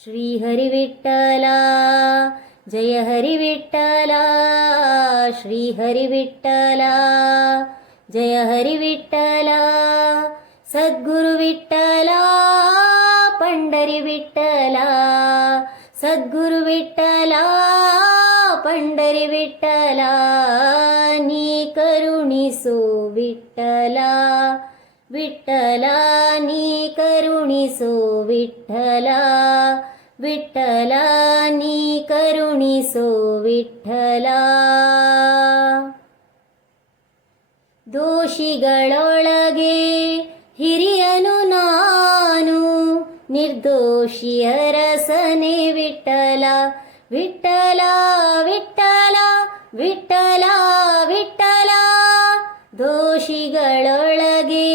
श्री हरि विठ्ठला जय हरि विठ्ठला श्री हरि विठ्ठला जय हरि विठ्ठला सद्गुरु विठ्ठला पंढरी विठ्ठला सद्गुरु विठ्ठला पंढरी विठ्ठला नी करुणिसो विठ्ठला विठ्ठला नी करुणिसो विठ्ठला विठ्ठला नी करुणिसो विठ्ठला ದೋಷಿಗಳೊಳಗೆ ಹಿರಿಯನು ನಾನು ನಿರ್ದೋಷಿ ಅರಸನೆ ವಿಠ್ಠಲ ವಿಠ್ಠಲ ವಿಠ್ಠಲ ವಿಠ್ಠಲ ವಿಠ್ಠಲ ದೋಷಿಗಳೊಳಗೆ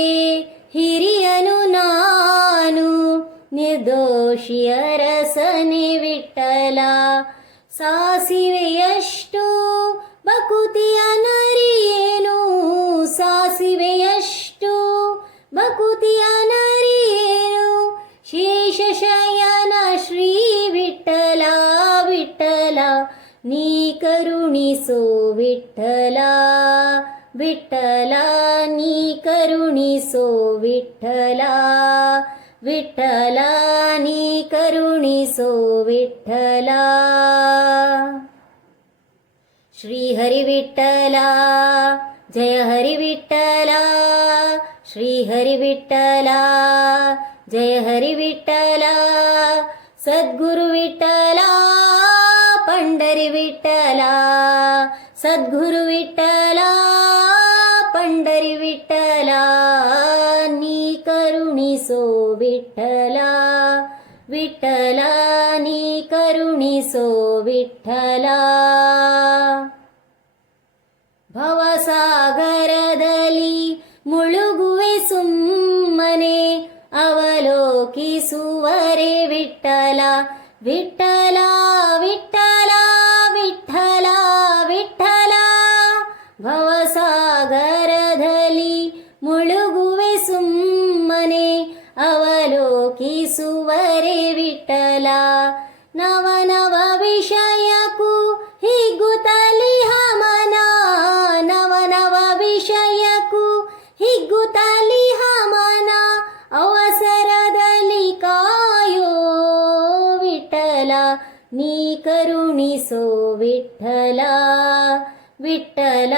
ಹಿರಿಯನು ನಾನು ನಿರ್ದೋಷಿ ಅರಸನೆ ವಿಠ್ಠಲ ಸಾಸಿವೆಯಷ್ಟು ಬಕುತಿಯ ನರಿಯೇನು ಸಾಸಿವೆಯಷ್ಟು ಬಕುತಿಯ ನರಿಯೇನು ಶೇಷಶಯನ ಶ್ರೀ ವಿಠ್ಠಲ ವಿಠ್ಠಲ ನೀ ಕರುಣಿಸೋ ವಿಠ್ಠಲ ವಿಠ್ಠಲ ನೀ ಕರುಣಿಸೋ ವಿಠ್ಠಲ ವಿಠ್ಠಲ ನೀ ಕರುಣಿಸೋ ವಿಠ್ಠಲ श्री हरि विठ्ठला जय हरि विठ्ठला श्री हरि विठ्ठला जय हरि विठ्ठला सद्गुरु विठ्ठला पंढरी विठ्ठला सद्गुरु विठ्ठला पंढरी विठ्ठला नी करुणिसो विठ्ठला विठ्ठला नी करुणिसो विठ्ठला ಭವಸಾಗರದಲ್ಲಿ ಮುಳುಗುವೆ ಸುಮ್ಮನೆ ಅವಲೋಕಿಸುವರೆ ವಿಠ್ಠಲ ವಿಠ್ಠಲ ವಿಠ್ಠಲ ವಿಠ್ಠಲ ವಿಠ್ಠಲ ಭವಸಾಗರದಲ್ಲಿ ಮುಳುಗುವೆ ಸುಮ್ಮನೆ ಅವಲೋಕಿಸುವರೆ ವಿಠ್ಠಲ ನವ ನವ ವಿಷಯಕ್ಕೂ ಹಿಗ್ಗುತ್ತಲಿ ಹಮನ ನವ ನವ ವಿಷಯಕ್ಕೂ ಹಿಗ್ಗುತ್ತಲಿ ಹಮನ ಅವಸರದಲ್ಲಿ ಕಾಯೋ ವಿಠ್ಠಲ ನೀ ಕರುಣಿಸೋ ವಿಠ್ಠಲ ವಿಠ್ಠಲ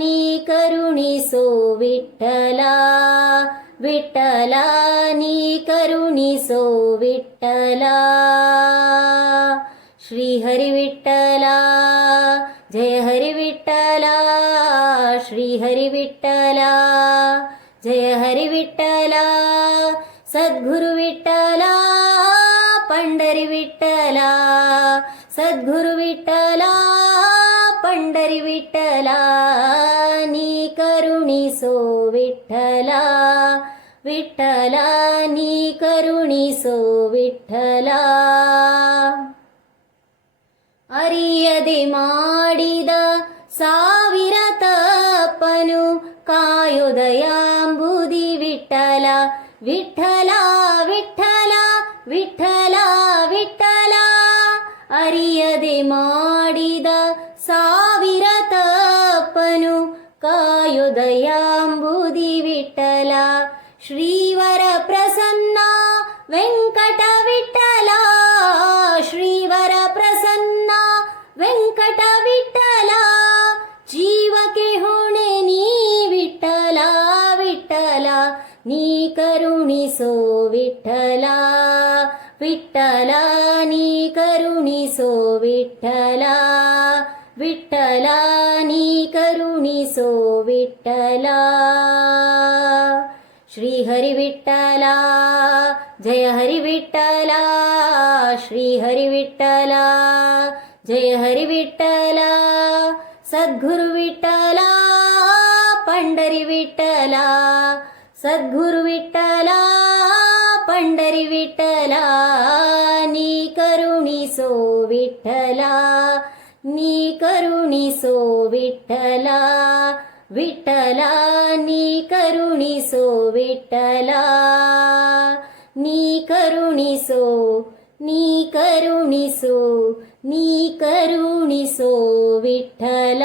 ನೀ ಕರುಣಿಸೋ ವಿಠ್ಠಲ ವಿಠ್ಠಲ ನೀ ಕರುಣಿಸೋ ವಿಠ್ಠಲ श्री हरि विठ्ठला जय हरि विठ्ठला श्री हरि विठ्ठला जय हरि विठ्ठला सद्गुरु विठ्ठला पंढरी विठ्ठला सद्गुरु विठ्ठला पंढरी विठ्ठला नी करुणिसो विठ्ठला विठ्ठला नी करुणिसो विठ्ठला ಅರಿಯದೆ ಮಾಡಿದ ಸಾವಿರ ತಪ್ಪನು ಕಾಯೊದಯಾಂಬುದಿ ವಿಠ್ಠಲ ವಿಠ್ಠಲ ವಿಠ್ಠಲ ವಿಠ್ಠಲ ವಿಠ್ಠಲ ಅರಿಯದೆ ಮಾಡಿದ ಸಾವಿರ ತಪ್ಪನು ಕಾಯೊದಯಾಂಬುದಿ ವಿಠ್ಠಲ ಶ್ರೀವರ ಪ್ರಸನ್ನ ವೆಂಕಟ ವಿಠ್ಠಲ ಶ್ರೀವರ ಪ್ರಸನ್ನ ವೆಂಕಟ ವಿಠ್ಠಲ ಜೀವಕ್ಕೆ ಹೊಣೆ ನೀ ವಿಠ್ಠಲ ವಿಠ್ಠಲ ನೀ ಕರುಣಿಸೋ ವಿಠ್ಠಲ ವಿಠ್ಠಲ ನೀ ಕರುಣಿಸೋ ವಿಠ್ಠಲ ವಿಠ್ಠಲ ನೀ ಕರುಣಿಸೋ ವಿಠ್ಠಲ श्री हरि विठ्ठला जय हरि विठ्ठला श्री हरि विठ्ठला जय हरि विठ्ठला सद्गुरु विठ्ठला पंढरी विठ्ठला सद्गुरु विठ्ठला पंढरी विठ्ठला नी करुणिसो विठ्ठला नी करुणिसो विठ्ठला विठ्ठला नी करुणिसो विठ्ठला नी करुणिसो ನೀ ಕರುಣಿಸೋ ನೀ ಕರುಣಿಸೋ ವಿಠಲ.